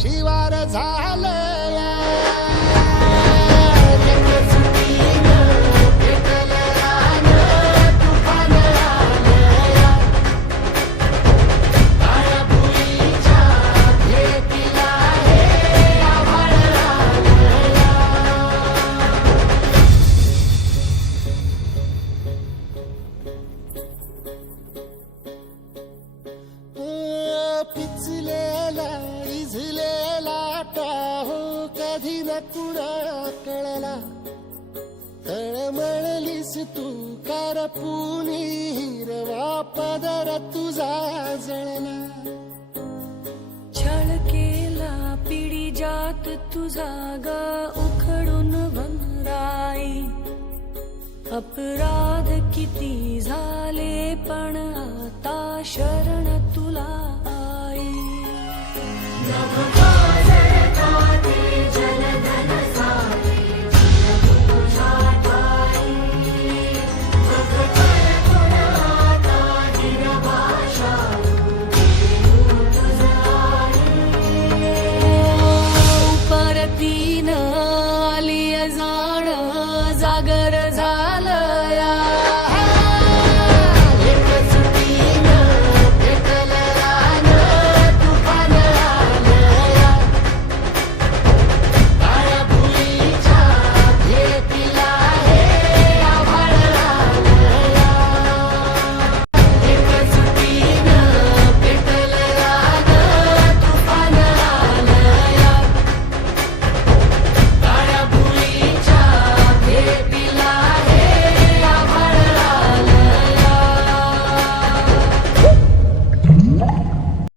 शिवार झालया कधी कुणा कळला. तळमळलीस तू करपुनी हिरवा पदर तुझा जळला. छळ केला पिढी जात तुझा ग उखडून वनराई अपराध किती झाले पण आता शरण तुला आई.